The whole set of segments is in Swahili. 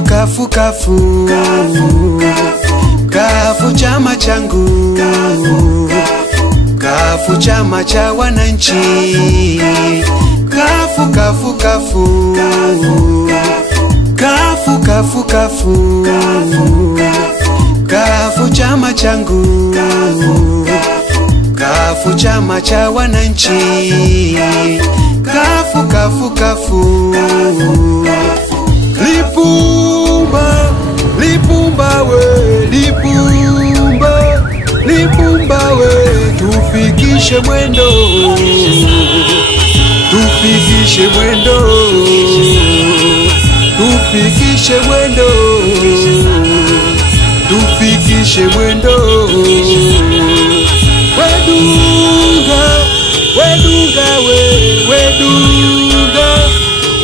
kafu kafu chama changu, kafu chama cha wananchi, kafu kafu chama changu, kafu chama cha wananchi, kafu Lipumba we, Lipumba we, tufikishe mwendo, tufikishe mwendo, tufikishe mwendo, tufikishe mwendo.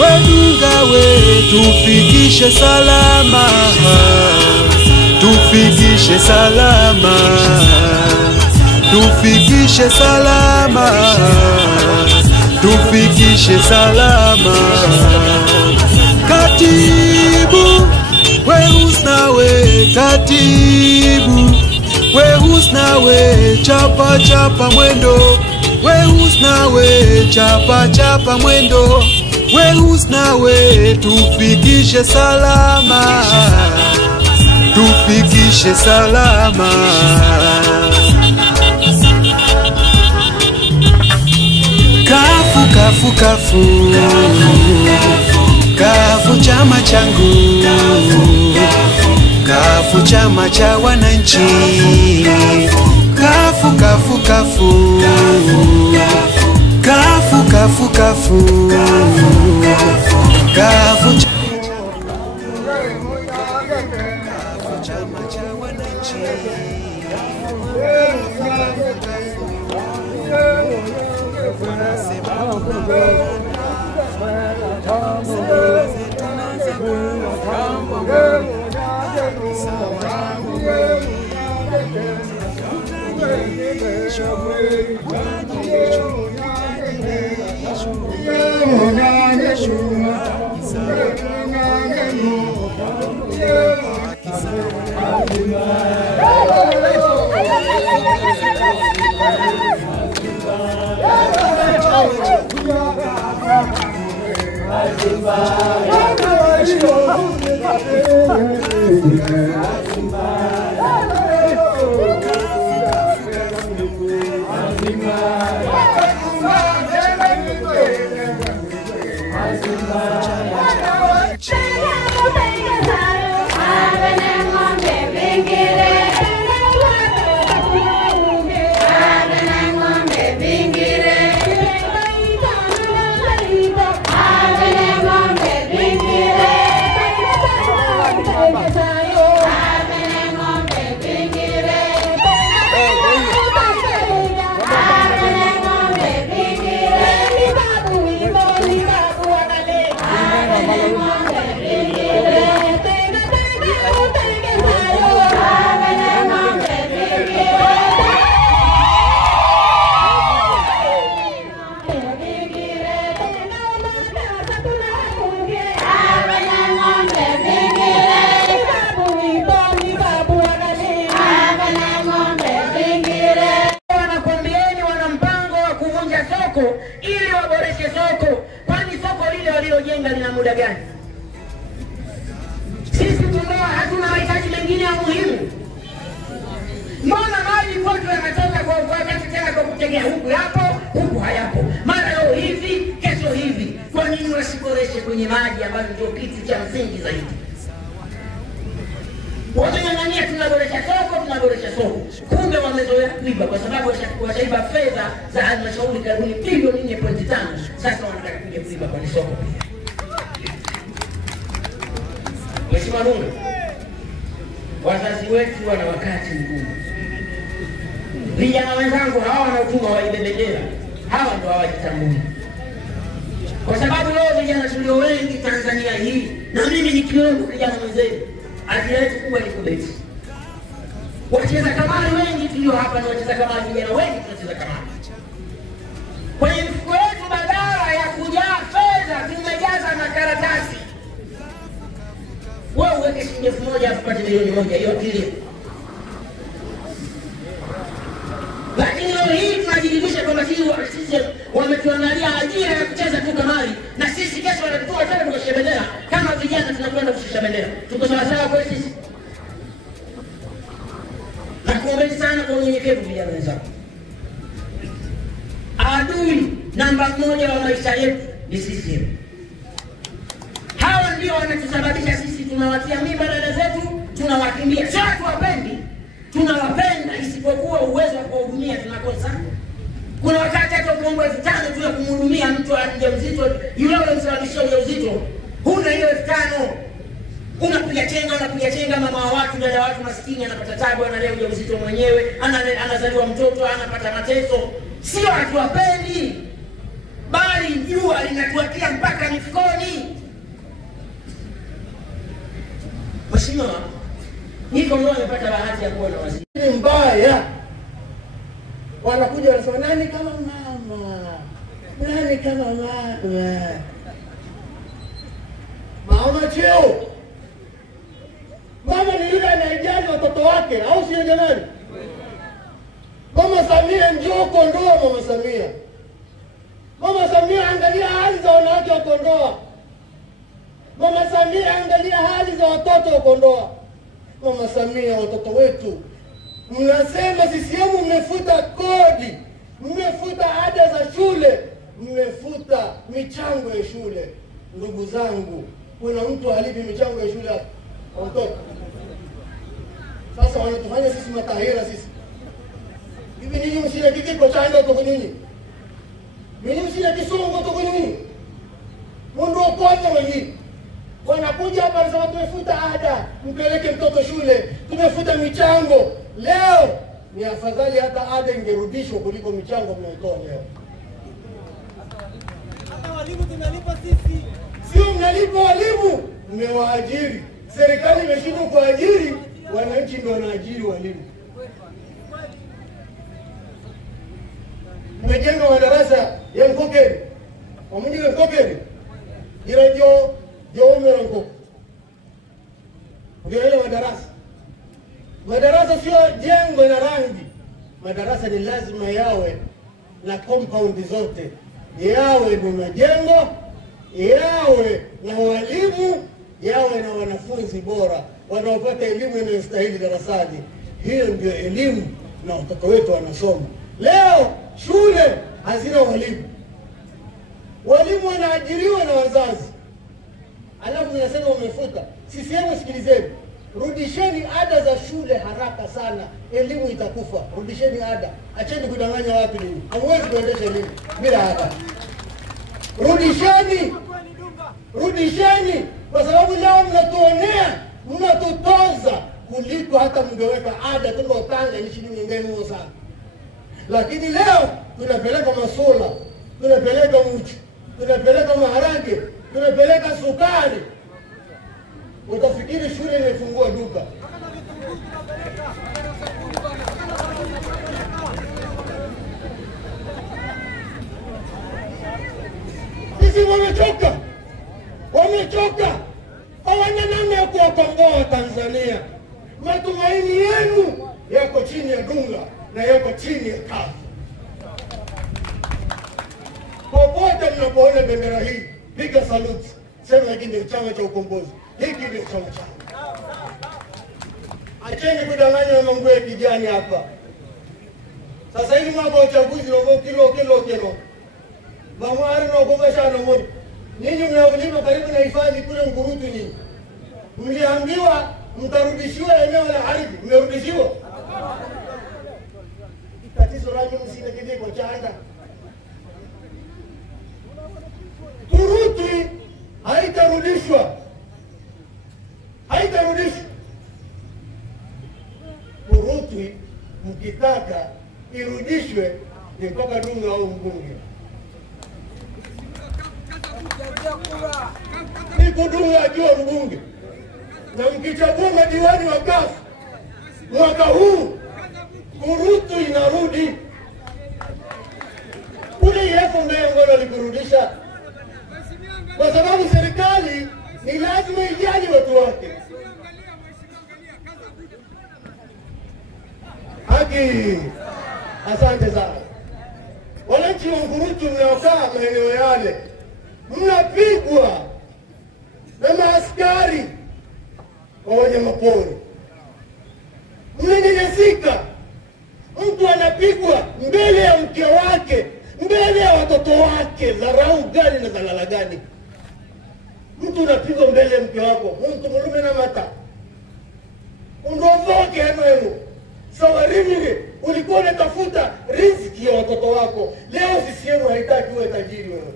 Wedunga we, tufikishe salama, tufikishe salama, tufikishe salama, tufikishe salama. Katibu we usnawe, katibu we usnawe, chapa mwendo, we usnawe, chapa mwendo, we usnawe, tufikishe salama, tufikishe salama. Kafu chama changu, kafu chama cha wananchi, kafu chama cha wananchi. Ili waboreshe soko, kwani soko lile walilojenga lina muda gani? Sisi tunao hatuna mahitaji mengine ya muhimu. Mbona maji kwetu yanatoka kwa wakati tena kwa kutegea huku yapo, huku hayapo. Mara leo hivi, kesho hivi. Kwa nini wasiboreshe kwenye maji ambayo ndio kitu cha msingi zaidi? Wameng'ang'ania tunaboresha soko, kumbe wamezoea kuiba kwa sababu washaiba fedha za halmashauri karibuni bilioni 4.5. Sasa wanataka kuja kuiba kwa soko. Mheshimiwa Lunga, wazazi wetu wana wakati mgumu. Vijana wenzangu hawa wanaotuma waibebelea, hawa ndio hawajitambui. Kwa sababu leo vijana tulio wengi Tanzania hii, na mimi nikiwemo kijana mzee, ajira yetu kubwa ni kubeti. Wacheza kamari wengi tulio hapa ni wacheza kamari, vijana wengi tunacheza kamari. Kwenye mfuko wetu badala ya kujaa fedha tumejaza makaratasi. shilingi 1000 apate milioni 1, hiyo akili. Lakini leo hii tunajiridhisha kwamba sisi wametuangalia ajira ya kucheza tu kamari, na sisi kesho wanatutoa tena tukashusha bendera. Kama vijana tunakwenda kushusha bendera, tuko sawasawa kwa sisi? Nakuombeni sana kwa unyenyekevu vijana wenzangu. Adui namba 1 wa maisha yetu ni sisi. Hawa ndio wanatusababisha sisi tunawatia mimba dada zetu, tunawakimbia. Sio tuwapendi, tunawapenda, isipokuwa uwezo wa kuhudumia tunakosa. Kuna wakati hata ukombo 5000 tu ya kumhudumia mtu mjamzito, yule anamsababishia ujauzito, huna hiyo 5000. Unapiga chenga mama wa watu, dada watu maskini anapata tabu, analea ujauzito mwenyewe, anazaliwa mtoto, anapata mateso. Sio hatuwapendi, bali jua linatuatia mpaka mifukoni. Mheshimiwa, niko ndio nimepata bahati ya kuwa na waziri mbaya. Wanakuja wanasema nani kama mama? Nani kama mama? Mama cheo. Mama ni yule anayejali watoto wake, au sio jamani? Mama Samia njoo Kondoa, Mama Samia. Mama Samia angalia hali za wanawake wa Kondoa. Mama Samia angalia hali za watoto wa Kondoa. Mama Samia, watoto wetu. Mnasema CCM mmefuta kodi, mmefuta ada za shule, mmefuta michango ya shule. Ndugu zangu, kuna mtu halipi michango ya shule kwa mtoto? Sasa wanatufanya sisi matahira sisi. Hivi ninyi msina kikiko changa kwa nini? Ninyi msina kisongo kwa nini? Mundu okote wengi. Wanakuja hapa wanasema tumefuta ada, mpeleke mtoto shule, tumefuta michango. Leo ni afadhali hata ada ingerudishwa kuliko michango mnayotoa leo. Hata walimu tunalipa sisi. Sio mnalipa walimu, mmewaajiri. Serikali imeshindwa kuajiri, wananchi ndio wanaajiri walimu. Mmejenga madarasa ya Mkokeri. Wamjile Mkokeri. Ila jo umerongo. Ndio ile madarasa. Madarasa sio jengo na rangi. Madarasa ni lazima yawe na compound zote. Yawe na majengo, yawe na walimu, yawe na wanafunzi bora wanaopata elimu inayostahili darasani. Hiyo ndio elimu na watoto wetu wanasoma. Leo shule hazina walimu. Walimu wanaajiriwa na wazazi. Alafu mnasema umefuta. CCM sikilizeni. Rudisheni ada za shule haraka sana. Elimu itakufa. Rudisheni ada. Acheni kudanganya watu nini. Hamwezi kuendesha elimu bila ada. Rudisheni. Rudisheni. Kwa sababu leo mnatuonea, mnatutoza kuliko hata mngeweka ada tunapanga ni shilingi ngeni sana. Lakini leo tunapeleka masola, tunapeleka mchu, tunapeleka maharage, tunapeleka sukari. Utafikiri shule imefungua duka. Sisi wamechoka. Wamechoka. Hawana namna ya kuwakomboa Tanzania. Matumaini yenu yako chini ya Dunga na yako chini ya kafu. Popote mnapoona bendera hii, piga saluti. Sema hiki ndio chama cha ukombozi. Hiki ndio chama changu. Acheni kudanganya mambo ya kijani hapa. Sasa hivi mambo ya uchaguzi ndio kilo. Mamwari na kumbasha na moja. Ninyi mnaolima karibu na hifadhi kule Mkurutu nyinyi. Mliambiwa mtarudishiwa eneo la ardhi, mmerudishiwa? Tatizo la nyinyi msina kijiko cha anga. Kurutu haitarudishwa. Haitarudishwa. Kurutu mkitaka irudishwe ni mpaka Dunga au mbunge. Ni Dunga ajua mbunge. Na mkichagua madiwani wa kafu mwaka huu, Kurutu inarudi. Kule yefu mbengo likurudisha. Kwa sababu serikali ni lazima ijali watu wake. haki. Asante sana. Wananchi wa Ngurutu mnaokaa maeneo yale, mnapigwa na maaskari wa wanyamapori, mnanyanyasika. Mtu anapigwa mbele ya mke wake, mbele ya watoto wake. Dharau gani na dhalala gani? Mtu unapigwa mbele ya mke wako, mtu mulume na mata undovoke hano. Sawarimile ulikuwa unatafuta riziki ya watoto wako, leo CCM haitaki uwe tajiri wewe.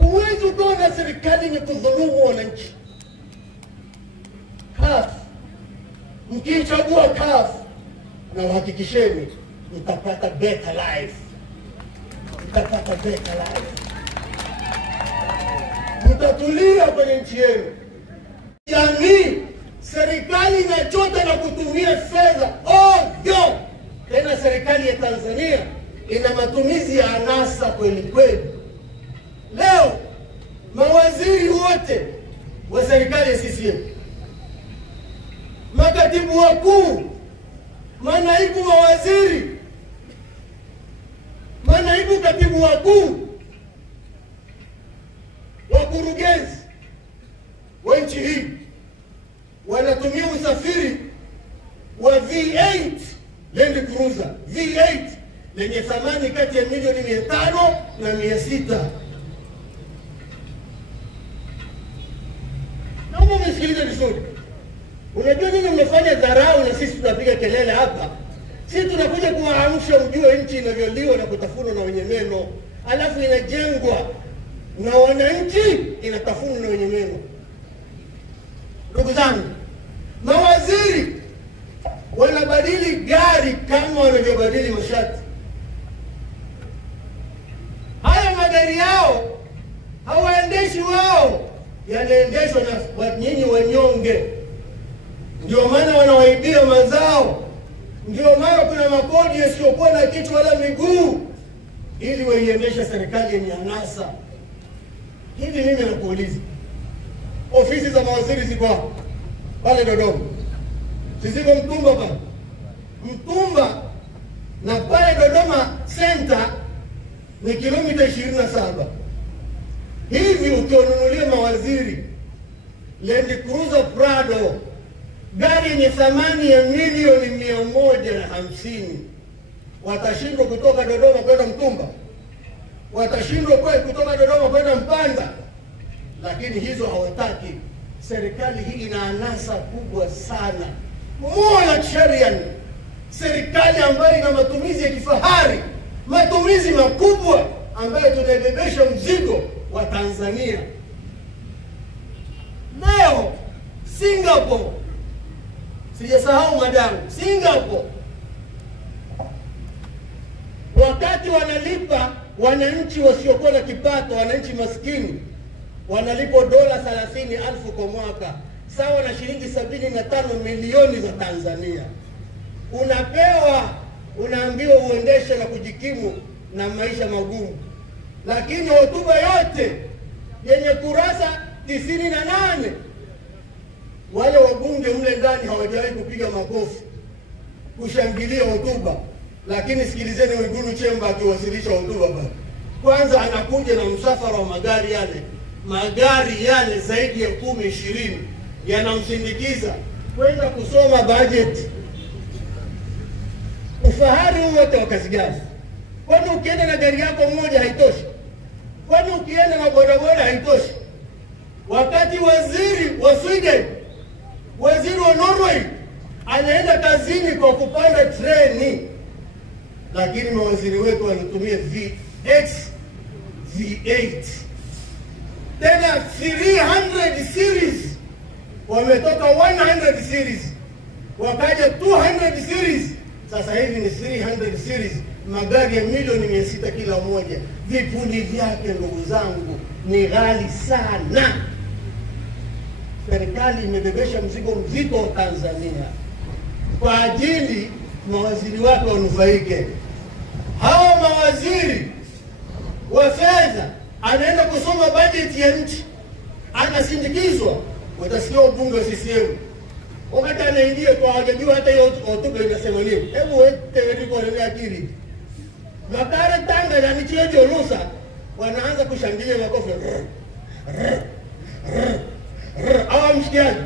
Huwezi ukawa na serikali yenye kudhulumu wananchi. CUF, mkichagua CUF, na uhakikisheni mtapata better life. Mtapata better life. Mtatulia kwenye nchi yenu. Jamii, serikali inachota na kutumia fedha ovyo. Tena serikali ya Tanzania ina matumizi ya anasa kweli kweli. Leo mawaziri wote wa serikali ya CCM, makatibu wakuu, manaibu mawaziri, manaibu katibu wakuu, wakurugenzi wa nchi hii wanatumia usafiri wa V8 Land Cruiser, V8 lenye thamani kati ya milioni 500 na 600. Naomba msikilize vizuri. Unajua nini mmefanya dharau na sisi tunapiga kelele hapa? Sisi tunakuja kuwaamsha mjue nchi inavyoliwa na kutafunwa na wenye meno, alafu inajengwa na wananchi, inatafunwa na wenye meno. Ndugu zangu, mawaziri wanabadili gari kama wanavyobadili mashati. Haya magari yao hawaendeshi wao, yanaendeshwa na nyinyi wanyonge. Ndio maana wanawaibia mazao. Ndio maana kuna makodi yasiyokuwa na kichwa wala miguu, ili waiendeshe serikali yenye anasa. Hivi mimi nakuuliza, ofisi za mawaziri ziko pale Dodoma, ziko Mtumba pale Mtumba, na pale Dodoma Center ni kilomita 27. Hivi ukionunulia mawaziri Land Cruiser Prado, gari yenye thamani ya milioni 150, watashindwa kutoka Dodoma kwenda Mtumba? Watashindwa kutoka Dodoma kwenda Mpanda? Lakini hizo hawataki. Serikali hii ina anasa kubwa sana, more luxurious. Serikali ambayo ina matumizi ya kifahari, matumizi makubwa, ambayo tunaibebesha mzigo wa Tanzania. Leo Singapore, sijasahau madamu, Singapore wakati wanalipa wananchi wasiokuwa na kipato, wananchi maskini, wanalipo dola 30,000 kwa mwaka, sawa na shilingi 75 milioni za Tanzania. Unapewa, unaambiwa uendeshe na kujikimu na maisha magumu. Lakini hotuba yote yenye kurasa 98, wale wabunge mle ndani hawajawahi kupiga makofi kushangilia hotuba. Lakini sikilizeni Mwigulu Nchemba akiwasilisha hotuba pale. Kwanza anakuja na msafara wa magari yale. Magari yale zaidi ya 10-20 yanamsindikiza kwenda kusoma budget. Ufahari huu wote wa kazi gani? Kwani ukienda na gari yako moja haitoshi? Kwani ukienda na bodaboda haitoshi? Wakati waziri wa Sweden, waziri wa Norway anaenda kazini kwa kupanda treni, lakini mawaziri wetu wanatumia V8. Tena 300 series, wametoka 100 series, wakaja 200 series, sasa hivi ni 300 series, magari ya milioni 600 kila moja. Vipuli vyake ndugu zangu ni ghali sana. Serikali imebebesha mzigo mzito wa Tanzania kwa ajili mawaziri wake wanufaike. Hawa mawaziri wa fedha anaenda kusoma bajeti ya nchi, anasindikizwa. Utasikia ubunge wa CCM wakati anaingia kwa hajajua hata hiyo hotuba inasema nini. Hebu wewe kwa nini akili makare tanga na nichiejo rusa wanaanza kushangilia makofi hawa msikiaji.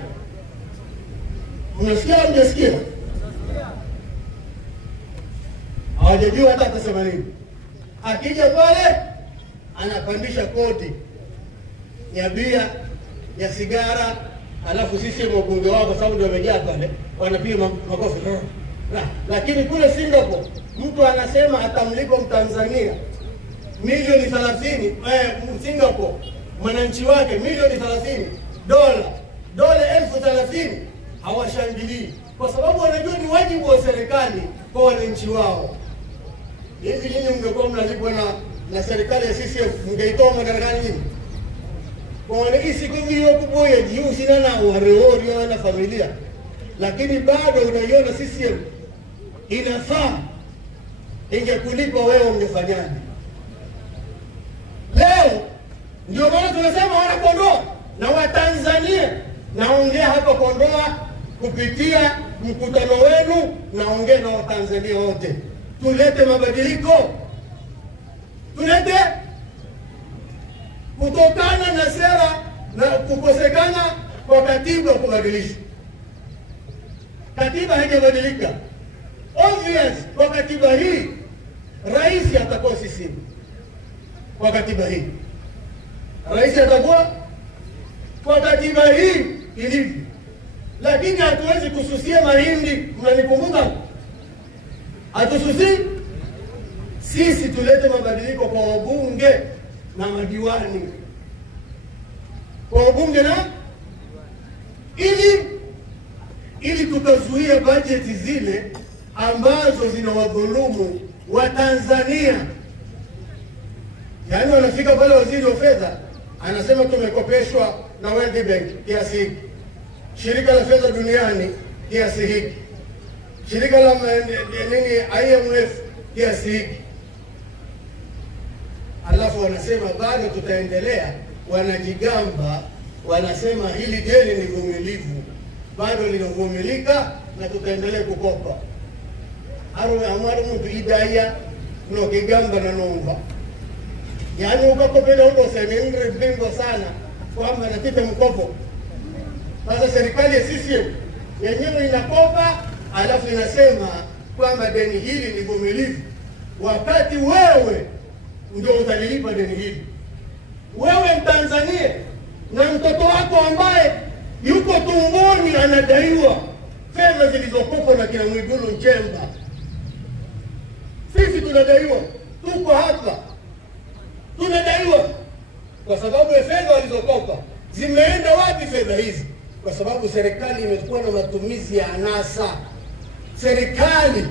Unasikia mjasikia? Hawajajua hata atasema nini. Akija pale anapandisha kodi ya bia ya sigara, alafu sisi mbunge wao kwa sababu ndio wamejaa pale wanapiga makofi. Lakini kule Singapore mtu anasema atamlipa Mtanzania milioni 30 Singapore mwananchi wake milioni 30 dola 30,000, hawashangilii kwa sababu wanajua ni wajibu wa serikali kwa wananchi wao. Hivi nyinyi mngekuwa mnalipwa na serikali ya CCM mngeitoa madarakani nini? Kwa wale siku hiyo kubwa ya jiu sina na warehori na familia, lakini bado unaiona CCM inafaa. Ingekulipa wewe ungefanyaje? Leo ndio maana tunasema wana Kondoa na Watanzania, naongea hapa Kondoa kupitia mkutano wenu, naongea na Watanzania wote. Tulete mabadiliko, tulete kutokana na sera na kukosekana kwa katiba kubadilishwa. Katiba haijabadilika. Obvious kwa katiba hii rais atakuwa sisi. Kwa katiba hii rais atakuwa kwa katiba hii ilivyo, lakini hatuwezi kususia mahindi. Mnanikumbuka? Hatususi. Sisi tulete mabadiliko kwa wabunge na madiwani, kwa wabunge na ili tukazuia bajeti zile ambazo zinawadhulumu wa Tanzania. Yaani wanafika pale waziri wa fedha anasema tumekopeshwa na World Bank kiasi hiki, shirika la fedha duniani kiasi hiki, shirika la IMF kiasi hiki, alafu wanasema bado tutaendelea. Wanajigamba, wanasema hili deni ni vumilivu, bado linavumilika na tutaendelea kukopa. Amaru mtu idaya no kigamba na nomba. Yaani ukakopela huko seminari mbingo sana kwamba natita mkopo. Sasa serikali ya CCM yenyewe inakopa, alafu inasema kwamba deni hili ni vumilivu, wakati wewe ndio utalilipa deni hili. Wewe Mtanzania na mtoto wako ambaye yuko tumboni anadaiwa fedha zilizokopwa na kina Mwigulu Nchemba. Sisi tunadaiwa, tuko hapa tunadaiwa kwa sababu ya fedha walizokopa. Zimeenda wapi fedha hizi? Kwa sababu serikali imekuwa na matumizi ya anasa. Serikali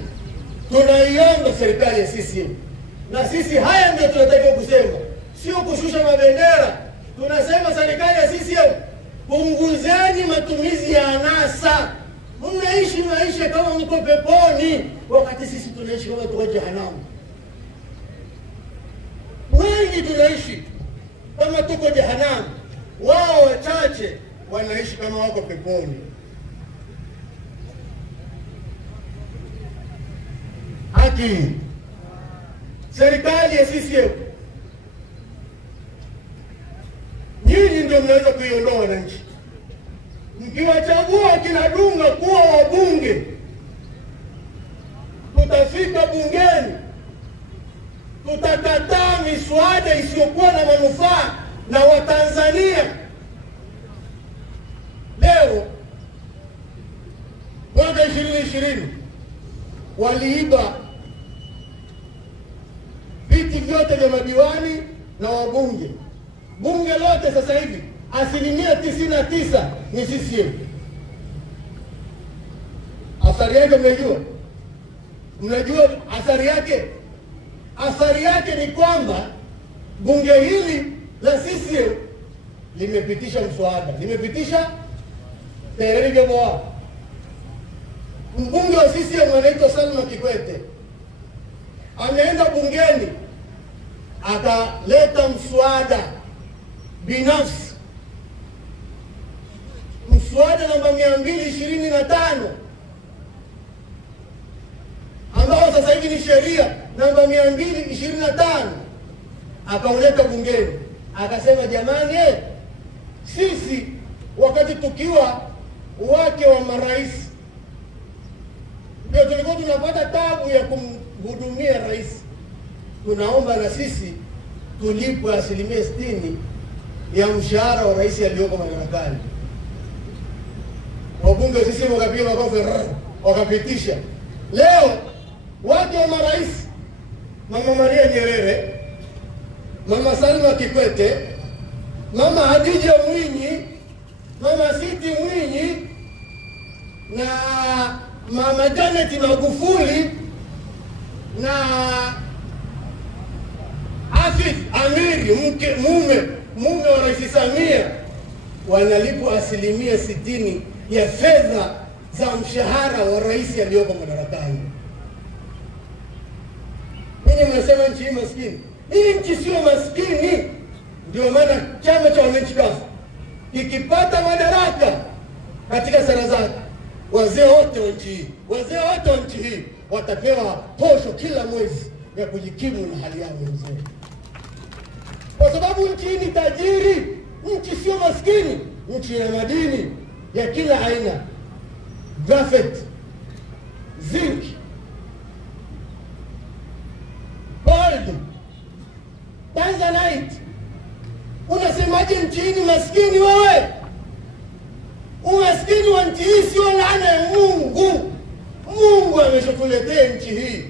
tunaiomba serikali ya CCM, na sisi haya ndio tunataka kusema, sio kushusha mabendera. Tunasema serikali ya CCM, punguzeni matumizi ya anasa. Mnaishi maisha kama mko peponi, wakati sisi tunaishi kama tuko jehanamu. Wengi tunaishi kama tuko jehanamu, wao wachache wanaishi kama wako peponi. Haki serikali ya CCM, nyinyi ndio mnaweza kuiondoa wananchi. Mkiwachagua kina Dunga kuwa wabunge, tutafika bungeni, tutakataa miswada isiyokuwa na manufaa na Watanzania. Leo mwaka 2020 waliiba viti vyote vya madiwani na wabunge. Bunge lote sasa hivi 99% ni CCM. Athari yake mnajua? Mnajua athari yake? Athari yake ni kwamba bunge hili la CCM limepitisha mswada, limepitisha Terere Boa. Mbunge wa CCM anaitwa Salma Kikwete ameenda bungeni akaleta mswada binafsi, mswada namba 225 ambao sasa hivi ni sheria namba 225, akauleta bungeni, akasema jamani, sisi wakati tukiwa wake wa marais ndio tulikuwa tunapata tabu ya kumhudumia rais, tunaomba na sisi tulipwe 60% ya mshahara wa rais aliyoko madarakani. Wabunge sisi wakapiga makofi, wakapitisha. Leo wake wa marais, Mama Maria Nyerere, Mama Salma Kikwete, Mama Hadija Mwinyi, Mama Siti Mwinyi na Mama Janet Magufuli na Afif Amiri, mume wa Rais Samia, wanalipwa 60% ya fedha za mshahara wa rais aliyoko madarakani. Ninyi mnasema nchi hii maskini. Hii nchi sio maskini. Ndio maana chama cha wananchi CUF ikipata madaraka katika sera zake, wazee wote wa nchi hii watapewa posho kila mwezi ya kujikimu na hali yao wenyewe. Kwa sababu nchi hii ni tajiri, nchi sio maskini, nchi ya madini ya kila aina, graphite, zinc, gold, tanzanite. Unasemaje nchi hii ni maskini wewe? Umaskini wa nchi hii sio laana ya Mungu. Mungu ameshotuletea nchi hii,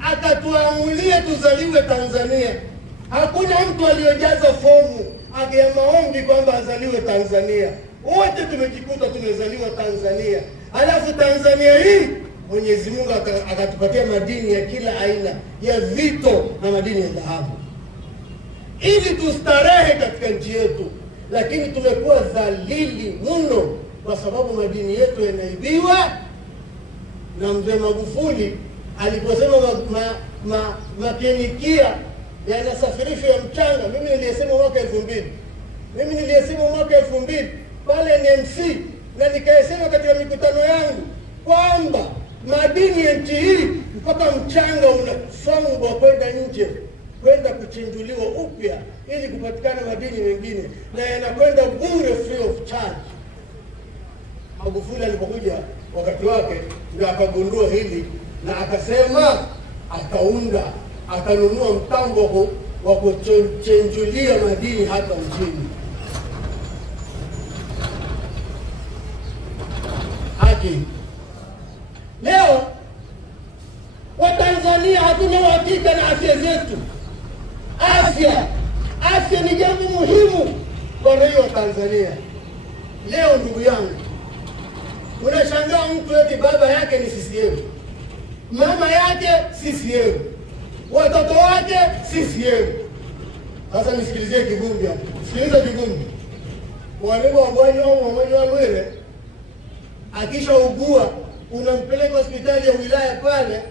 akatuamulia tuzaliwe Tanzania. Hakuna mtu aliyojaza fomu ya maombi kwamba azaliwe Tanzania. Wote tumejikuta tumezaliwa Tanzania. Alafu Tanzania hii Mwenyezi Mungu akatupatia madini ya kila aina ya vito na madini ya dhahabu ili tustarehe katika nchi yetu, lakini tumekuwa dhalili mno kwa sababu madini yetu yanaibiwa. Na Mzee Magufuli aliposema makenikia yanasafirishwa ya mchanga, mimi niliyesema mwaka 2000 pale NMC, na nikayesema katika mikutano yangu kwamba madini ya nchi hii mpaka mchanga unasongwa kwenda nje, kwenda kuchenjuliwa upya ili kupatikana madini mengine, na yanakwenda bure, free of charge. Magufuli alipokuja wakati wake ndio akagundua hili, na akasema akanunua mtambo wa kuchenjulia madini hapa nchini. Leo Watanzania hatuna uhakika na afya zetu. Afya ni jambo muhimu kwa raia wa Tanzania. Leo ndugu yangu, unashangaa mtu eti baba yake ni CCM, mama yake CCM, watoto wake CCM. Sasa nisikilizie kivumbi hapo. Sikiliza kivumbi. Walimu wa bwana au mmoja wa mwele akisha ugua, unampeleka hospitali ya wilaya pale,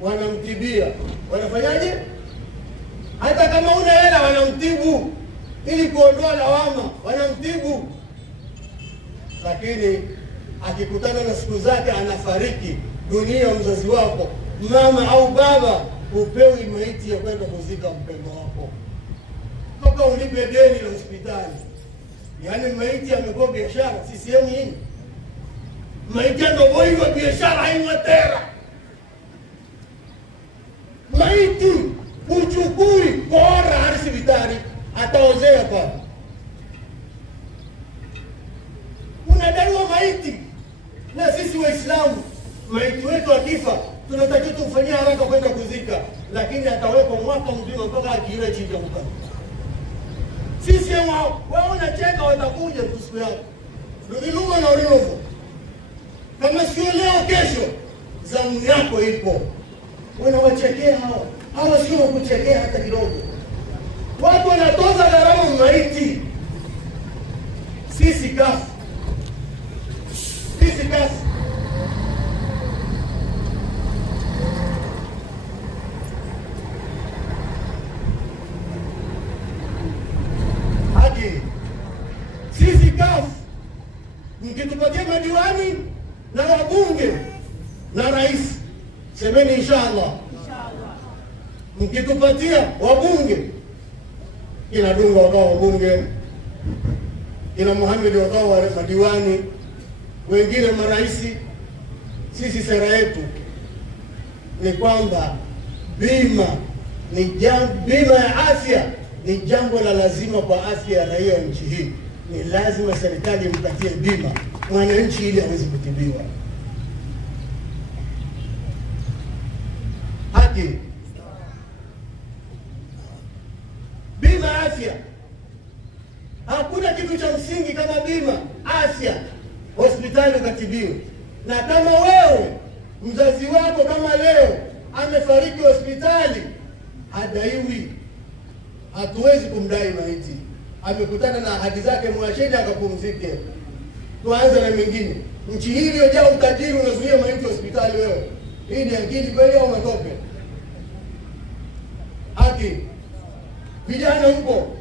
wanamtibia. Wanafanyaje? Hata kama una hela wanamtibu ili kuondoa lawama, wanamtibu. Lakini akikutana na siku zake anafariki dunia mzazi wako, mama au baba, upewi maiti ya kwenda kuzika mpendwa wako, toka ulipe deni la hospitali. Yaani maiti amekuwa biashara. CCM hii maiti ndio boiwa biashara, haina tera. Maiti uchukui bora hospitali, ataozea pale. Unadaiwa maiti. Na sisi Waislamu maiti wetu akifa tunatakiwa tumfanyie haraka kwenda kuzika, lakini atawekwa mwaka mzima mpaka akiile chinja ukani. Sisi wao unacheka, watakuja siku yako. Ndio na ulilovo. Kama sio leo, kesho zamu yako ipo. Wanawachekea hao. Hawa sio kuchekea hata kidogo. Watu wanatoza gharama maiti. Sisi CUF. Mkitupatia madiwani na wabunge na rais, semeni inshallah. Mkitupatia wabunge, kina Dunga wakawa wabunge, kina Muhammad wakawa madiwani, wengine maraisi. Sisi sera yetu ni kwamba bima ya afya ni jambo la lazima kwa afya ya raia wa nchi hii. Ni lazima serikali impatie bima mwananchi ili aweze kutibiwa. Haki. Bima ya afya. Hakuna kitu cha msingi kama bima afya, hospitali ukatibiwe. Na kama wewe mzazi wako kama leo amefariki hospitali, hadaiwi, hatuwezi kumdai maiti. Amekutana na ahadi zake, mwacheni akapumzike. Tuanze na mengine. Nchi hii iliyojaa utajiri unazuia maiti hospitali wewe. Hii ni akili kweli au matope? Haki. Vijana huko.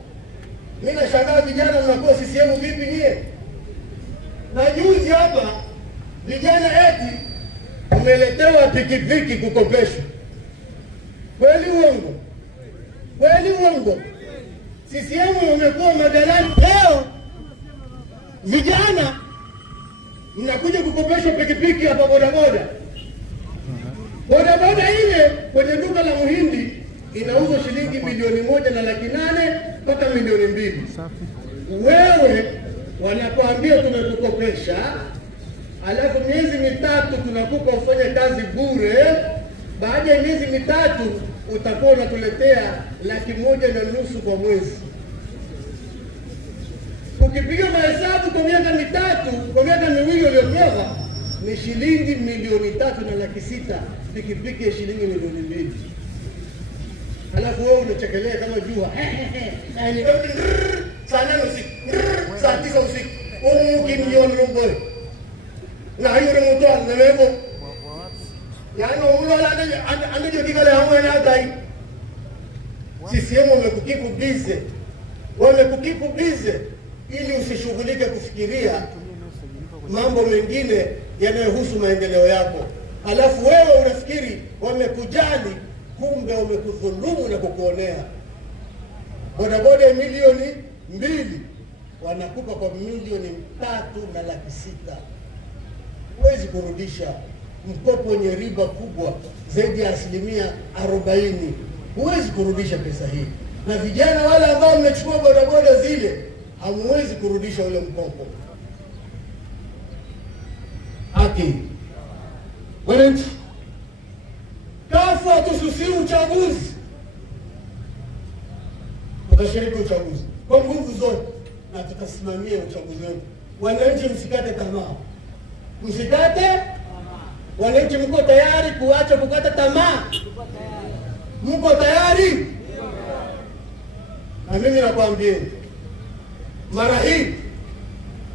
Mimi nashangaa vijana mnakuwa CCM vipi nyie? Na juzi hapa vijana eti umeletewa pikipiki kukopeshwa. Kweli uongo? Kweli uongo? CCM umekuwa madalali. Leo vijana mnakuja kukopeshwa pikipiki hapa bodaboda. Bodaboda ile kwenye duka la Muhindi inauzwa shilingi milioni 1.8 mpaka milioni 2. Wewe wanakuambia tumekukopesha, alafu miezi mitatu tunakupa ufanye kazi bure. Baada ya miezi mitatu utakuwa unatuletea 1.5 kwa mwezi. Ukipiga mahesabu kwa miaka mitatu, kwa miaka miwili uliyopewa ni shilingi milioni 3.6, pikipiki ya shilingi milioni 2. Alafu wewe unachekelea kama jua. Saa 8 usiku, saa 9 usiku, milioni mbili. Na hiyo ni mtu anaelewa. Yaani unaona anajua kile hapo anadai. CCM wamekukipu bize ili usishughulike kufikiria mambo mengine yanayohusu maendeleo yako. Alafu wewe unafikiri wamekujali, kumbe wamekudhulumu na kukuonea. Bodaboda milioni 2 wanakupa kwa milioni 3.6. Huwezi kurudisha mkopo wenye riba kubwa zaidi ya 40%. Huwezi kurudisha pesa hii. Na vijana wale ambao mmechukua bodaboda zile, hamuwezi kurudisha ule mkopo. Haki. Wananchi, kafu atususi uchaguzi. Tutashiriki uchaguzi kwa nguvu zote na tutasimamia uchaguzi wetu. Wananchi msikate tamaa. Msikate. Wananchi mko tayari kuacha kukata tamaa? Mko tayari? Na mimi nakwambia mara hii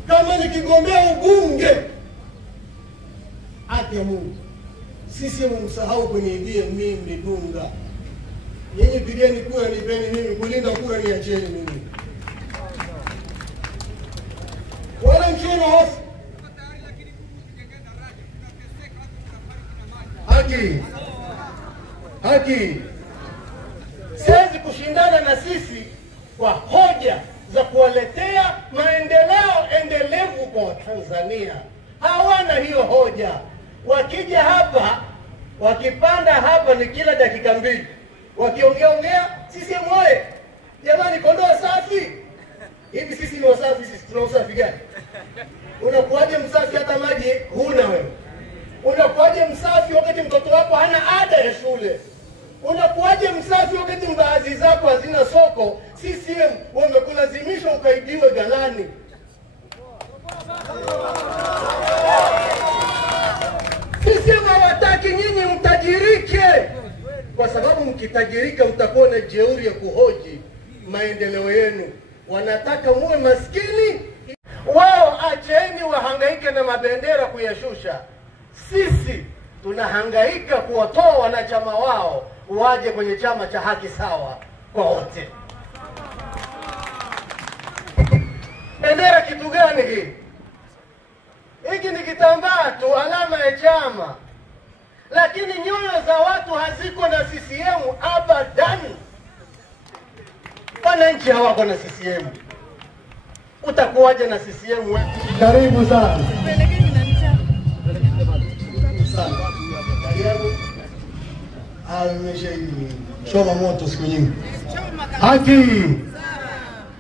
kama nikigombea ubunge, haki ya Mungu, sisi msahau kwenye idea mimi Dunga. Nyinyi pigeni kura, nipeni mimi, kulinda kura niacheni mimi. Wala mshono hofu. Haki. Siwezi kushindana na sisi kwa hoja za kuwaletea maendeleo endelevu kwa Tanzania. Hawana hiyo hoja. Wakija hapa, wakipanda hapa ni kila dakika 2. Wakiongea sisi moyo. Jamani, Kondoa safi. Hivi sisi ni wasafi, sisi tuna usafi gani? Unakuaje msafi hata maji huna wewe? Unakuaje msafi wakati mtoto wako hana ada ya shule? Unakuaje msafi wakati mbaazi zako hazina soko? CCM wamekulazimisha ukaibiwe galani. CCM hawataki nyinyi mtajirike, kwa sababu mkitajirika mtakuwa na jeuri ya kuhoji maendeleo yenu. Wanataka muwe maskini. Wao acheni wahangaike na mabendera kuyashusha. Sisi tunahangaika kuwatoa wanachama wao waje kwenye chama cha haki sawa kwa wote. Bendera kitu gani hii? Hiki ni kitambaa tu, alama ya chama, lakini nyoyo za watu haziko na CCM abadan. Wananchi hawako na CCM, utakuwaje na CCM? Karibu sana. Choma moto siku nyingi. Haki.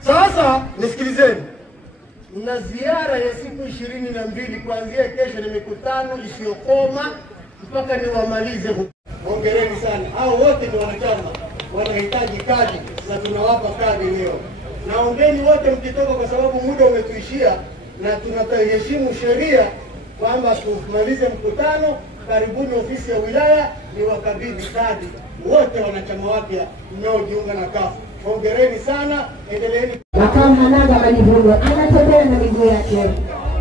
Sasa nisikilizeni. Na ziara ya siku 22 kuanzia kesho, ni mikutano isiyokoma mpaka niwamalize. Hongereni sana. Hao wote ni wanachama, wanahitaji kadi na tunawapa kadi leo. Naombeni wote mkitoka, kwa sababu muda umetuishia na tunataheshimu sheria kwamba tumalize mkutano. Karibuni ofisi ya wilaya ni wakabidhi kadi wote wanachama wapya mnaojiunga na kafu. Hongereni sana, endeleeni. Makamu Managa Majivuno anatembea na miguu yake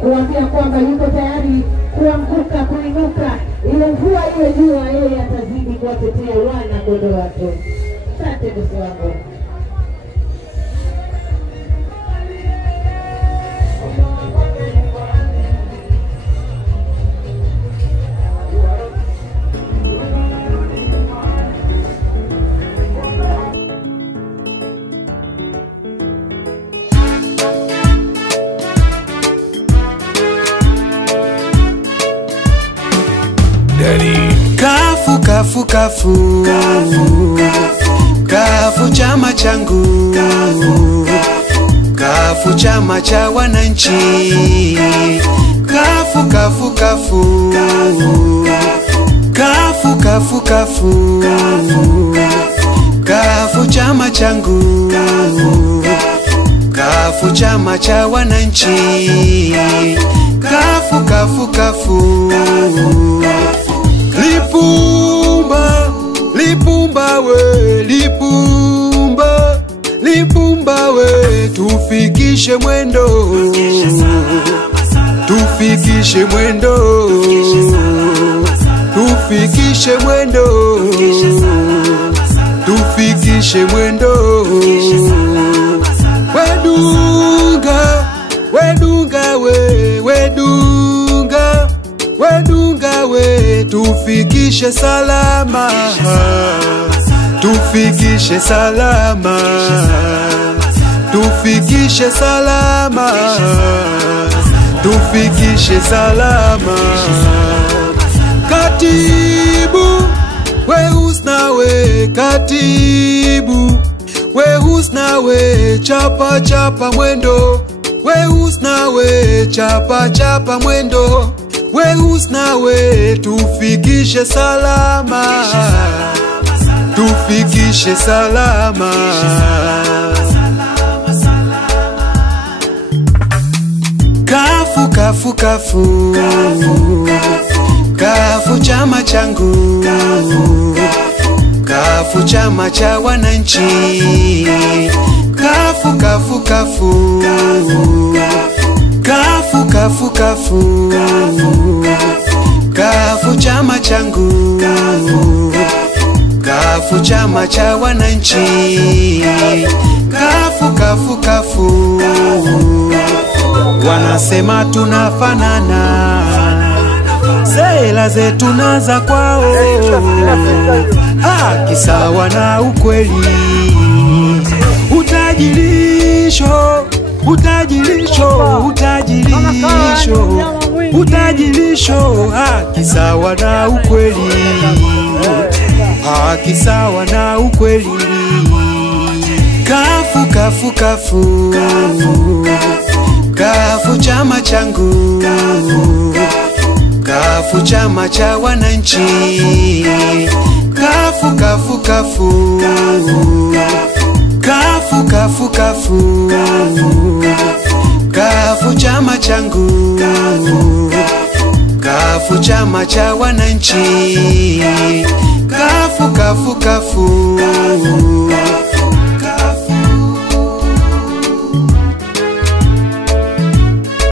kuambia kwamba yuko tayari kuanguka, kuinuka, ile mvua ile jua, yeye atazidi kuwatetea wana godo wake. Asante bosi wangu. Kafu kafu kafu kafu chama changu, kafu chama cha wananchi, kafu kafu kafu kafu kafu kafu kafu chama changu, kafu chama cha wananchi, kafu kafu kafu. Lipumba, lipumba we, lipumba, lipumba we, tufikishe mwendo, tufikishe mwendo, tufikishe mwendo, tufikishe mwendo. Wedunga, wedunga we, wedunga, wedunga we, tufikishe salama, tufikishe salama, tufikishe salama, tufikishe salama. Katibu we husna we, katibu we husna we, chapa chapa mwendo, we husna we, chapa chapa mwendo, we husna we, tufikishe salama, tufikishe salama. Kafu kafu kafu kafu chama changu, kafu chama cha wananchi, kafu kafu kafu kafu kafu kafu kafu chama changu, kafu chama cha wananchi, kafu kafu kafu. Wanasema tunafanana, sela zetu na za kwao, haki sawa na ukweli, utajirisho, utajirisho, utajirisho, utajirisho, haki sawa na ukweli, haki sawa na ukweli. Kafu kafu kafu kafu chama changu, kafu chama cha wananchi, kafu kafu kafu kafu kafu kafu kafu chama changu, kafu chama cha wananchi, kafu kafu kafu